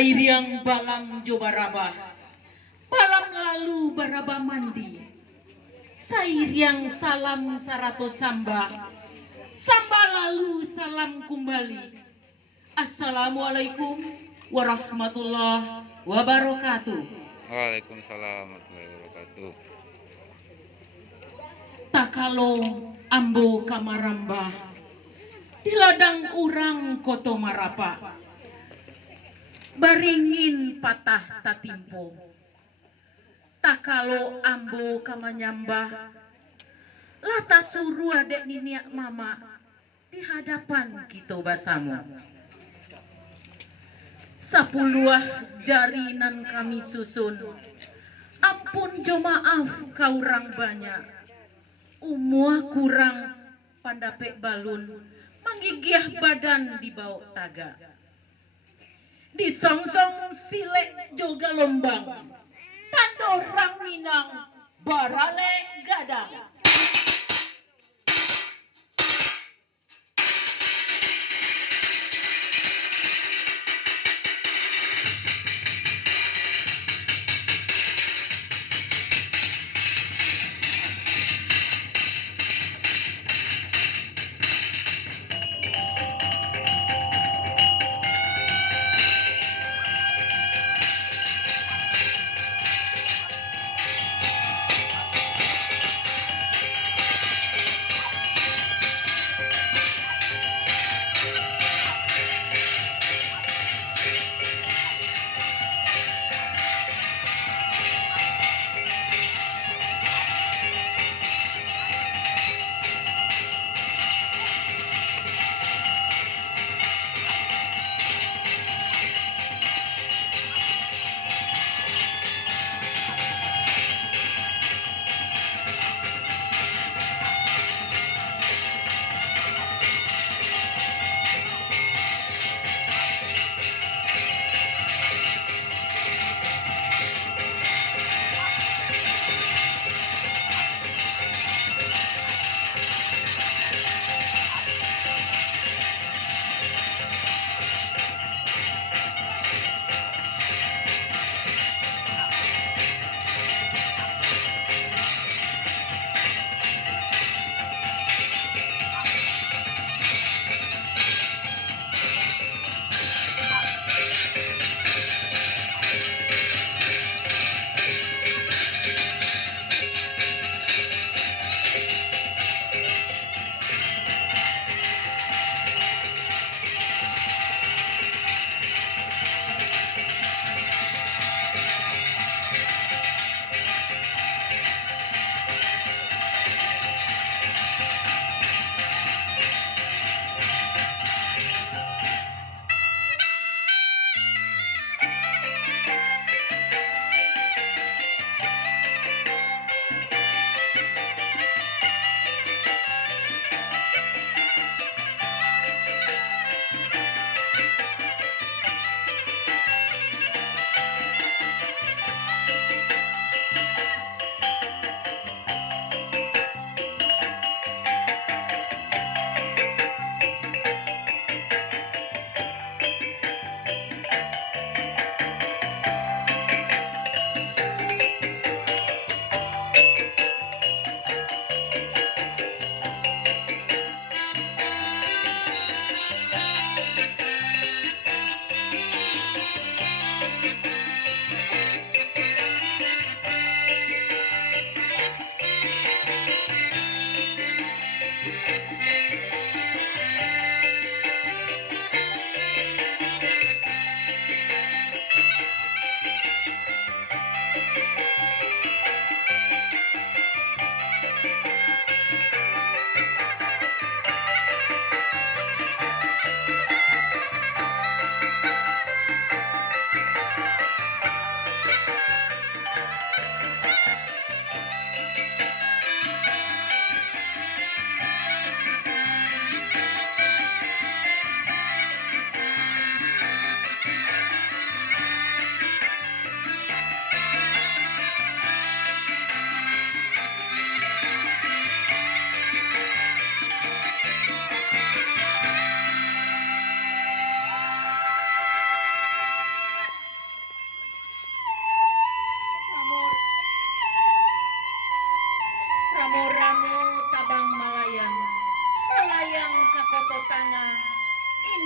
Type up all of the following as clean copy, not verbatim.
Sairiang balam jo baraba, balam lalu baraba mandi. Sairiang salam sarato samba, samba lalu salam kembali. Assalamualaikum warahmatullahi wabarakatuh. Waalaikumsalam warahmatullahi wabarakatuh. Takalo ambo kamaramba, di ladang urang koto marapa, baringin patah tatimpo. Takalo ambo kamanyamba, lata suruh adek niniak mama di hadapan kita basamu. Sapuluah jarinan kami susun, ampun jo maaf kaurang banyak. Umuah kurang pandapek balun, mengigiah badan di bawah taga. Disongsong silek joga lombang, tanda orang Minang barale gadang.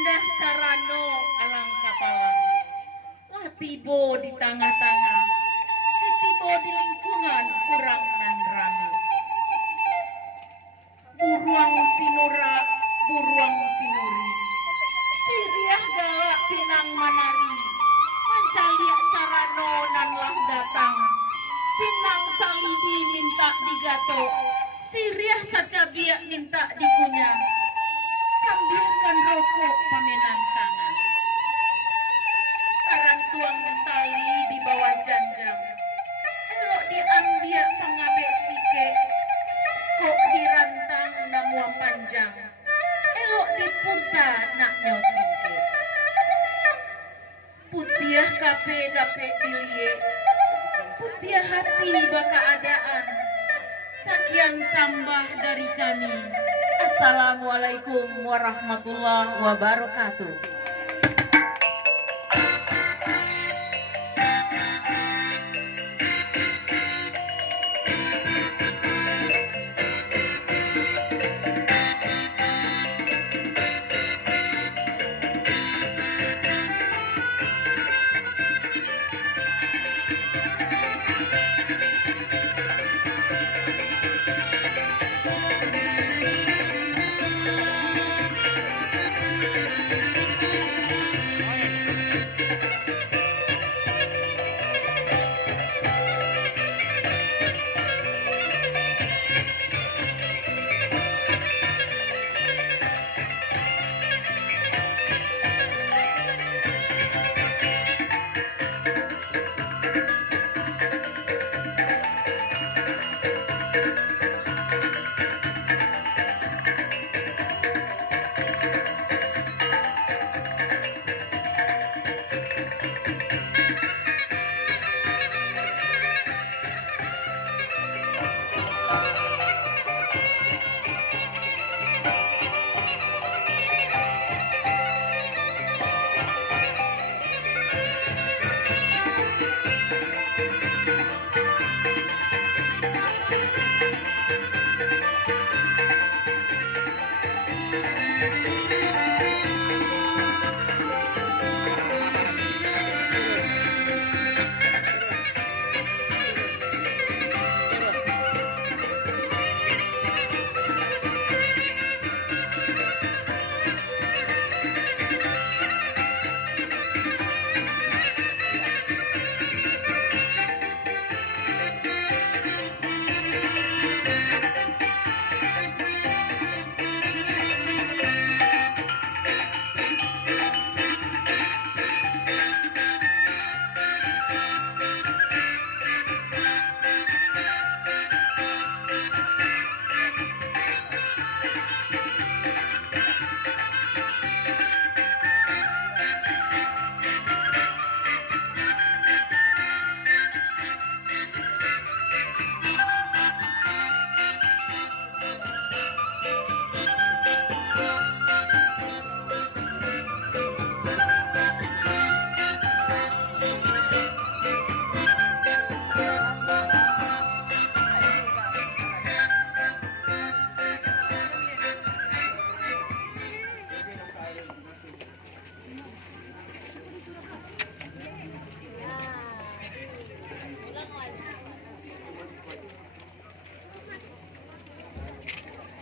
indah carano alang kapalang. Lah tibo di tengah-tengah, tibo di lingkungan kurang nan rame. Buruang sinura, buruang sinuri, siriah galak pinang manari, mencaliak carano nan lah datang. Pinang salidi minta digato, siriah saca biak minta dikunyah, sambil rokok pamenan tangan. Tarang tuang tali di bawah janjang, elok diambil pengabek sike, kok dirantang namuang panjang, elok dipunta nak nyosingke. Putiah kape dapet dilie, putiah hati baka adaan. Sekian sambah dari kami. Assalamualaikum warahmatullahi wabarakatuh.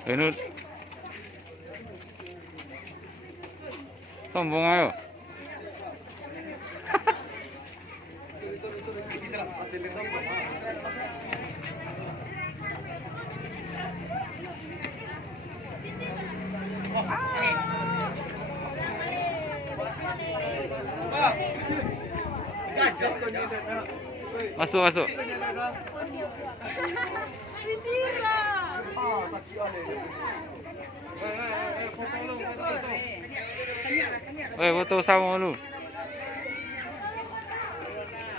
Benut. Sombong ayo. Masuk, masuk. Foto sama lu.